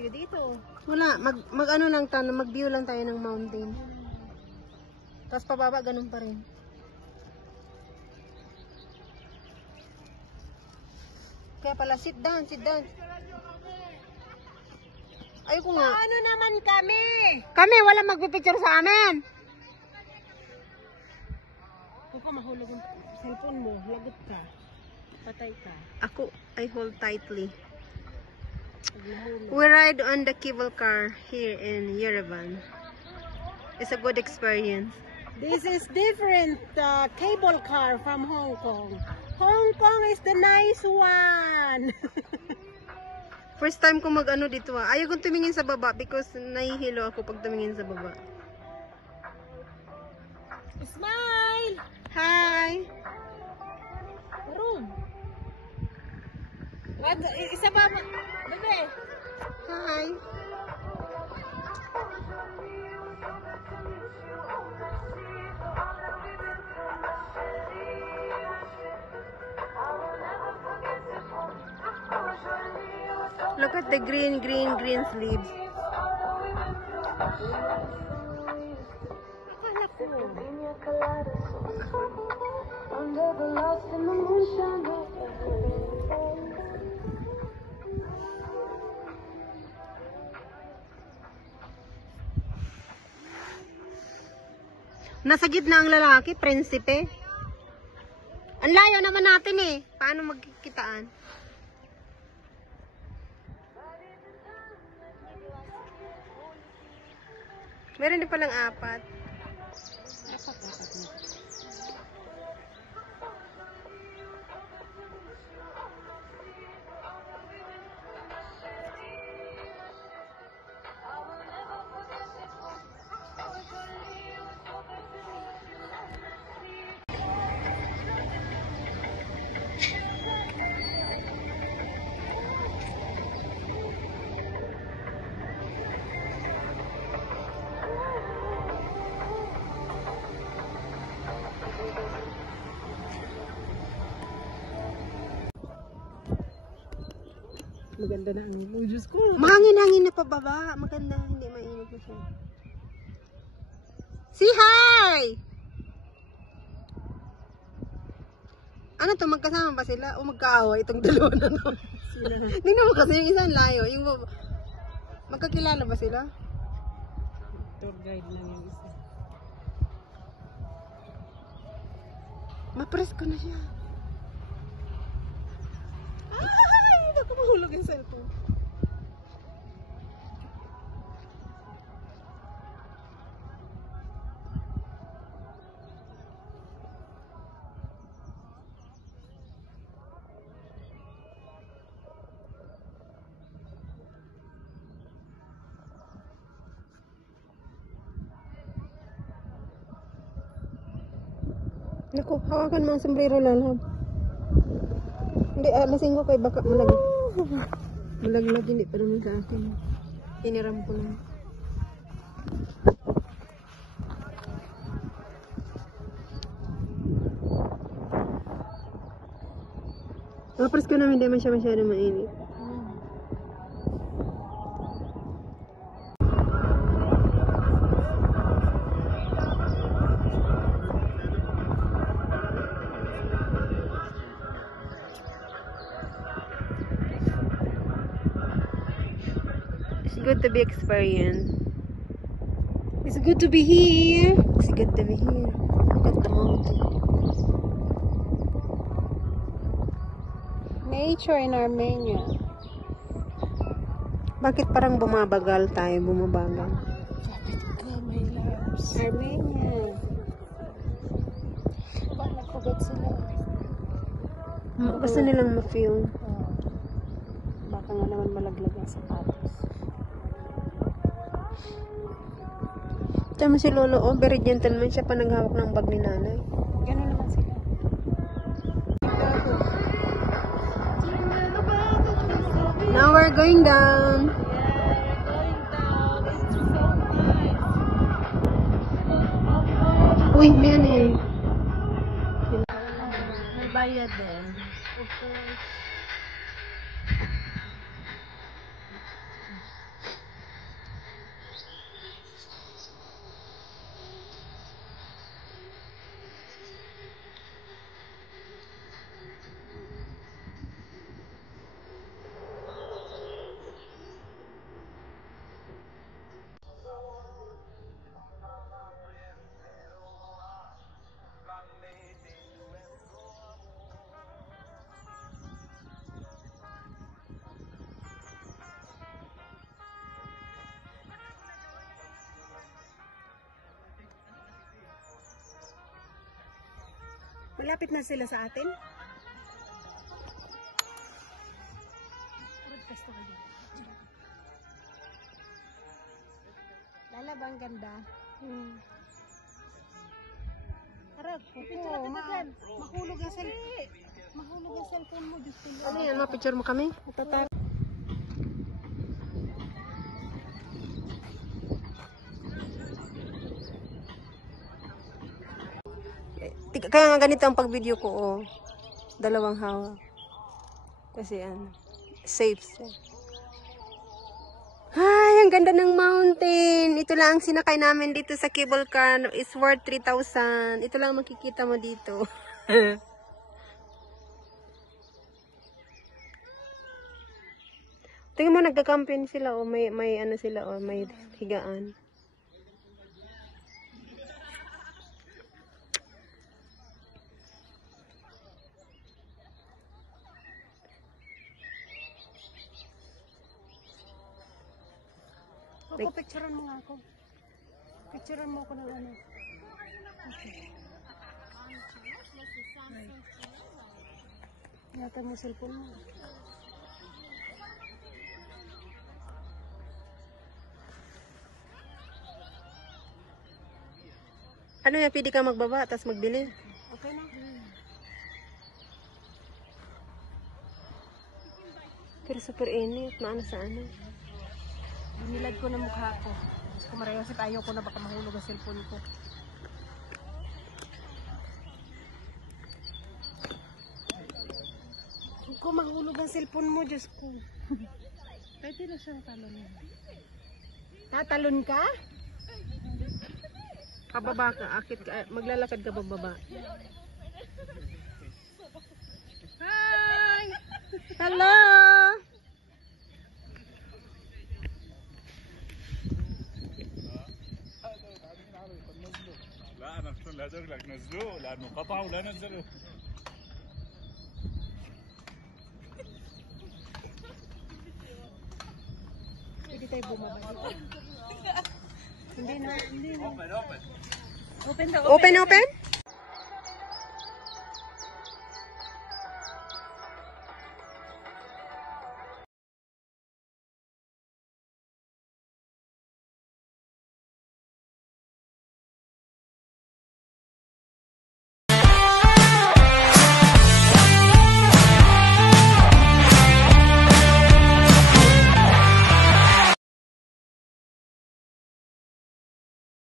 tayo dito. Wala, mag ano lang tayo, mag-view lang tayo ng mountain. Tapos pababa, ganun pa rin. Kaya pala, sit down, sit down. Ayoko nga. Ano naman kami? Kami, wala magpipicture sa amin. Huwag ka mahulog ang cellphone mo. Lagot ka. Patay ka. Ako, I hold tightly. Pag nahulog. We ride on the cable car here in Yerevan. It's a good experience. This is different cable car from Hong Kong. Hong Kong is the nice one. First time ko mag-ano dito ah. Ayaw kong tumingin sa baba because nahihilo ako pag tumingin sa baba. Smile! Hi! Room. Isa pa, bebe. Hi! Look at the green leaves. Akala ko. Nasa gitna ang lalaki, prinsipe. Ang layo naman natin eh. Paano magkikitaan? Meron din palang apat. Maganda na ano. Oh, Diyos ko. Mahangin-hangin na pababa. Maganda, hindi mainit na siya. Say hi! Ano to, magkasama ba sila? O magkaawa itong dalawa na to? Tingnan mo kasi yung isang layo. Yung magkakilala ba sila? Tour guide lang yung isa. Mapress ko na siya. Ay! Baka mahulog yung cellphone. Naku, hawakan mo ang sombrero lalab. Hindi, alasin ko kay baka malag. Malaglag, hindi pa naman sa akin. Iniram ko lang. Mapres ko namin, hindi man siya masyado mainit. It's good to be experienced. It's good to be here. It's good to be here. Look at the mountain. Nature in Armenia. Bakit parang bumabagal tayo? Bumabagal. Kapit ka, my loves. Armenia. Baka nagkugat sila. Gusto nilang ma-feel. Baka nga naman malaglag ang sapatos. Tama si Lolo, oh, very gentleman siya pa naghawak ng bag ni nanay. Gano'n naman sila. Now we're going down. Uy, man eh. May bayad din. Malapit na sila sa atin. Lala ba ang ganda? Harap, mahulog ang cellphone. Mahulog ang cellphone mo. Diyos ko. Ano yan? Ma-picture mo kami? Tatak. Kaya nga ganito ang pag-video ko, oh. Dalawang hawak. Kasi ano, safe siya. Ay, ang ganda ng mountain. Ito lang ang sinakay namin dito sa cable car. It's worth 3,000. Ito lang makikita mo dito. Tingnan mo, nagka-camping sila, oh. May ano sila, oh. May higaan. Ako, picturean mo nga ako. Picturean mo ako ng ano. Okay. Ingatan mo cellphone mo. Ano yan, pwede ka magbaba, tapos magbili. Okay na. Pero super init, maano sa ano. Nilad ko na mukha ko. Gusto ko marayo kasi ayaw ko na baka mahulog ang cellphone ko. Kung mahulog ang cellphone mo, Diyos ko. Pwede na siyang talonin. Tatalon ka? Pababa ka, akit ka, maglalakad ka bababa. Hi! Hello! لا انا مش اللي هدق لك نزلوه لانه قطعوا ولا نزلوه Pwede tayo bumaba dito. Hindi na, hindi na. Open daw, Open, open?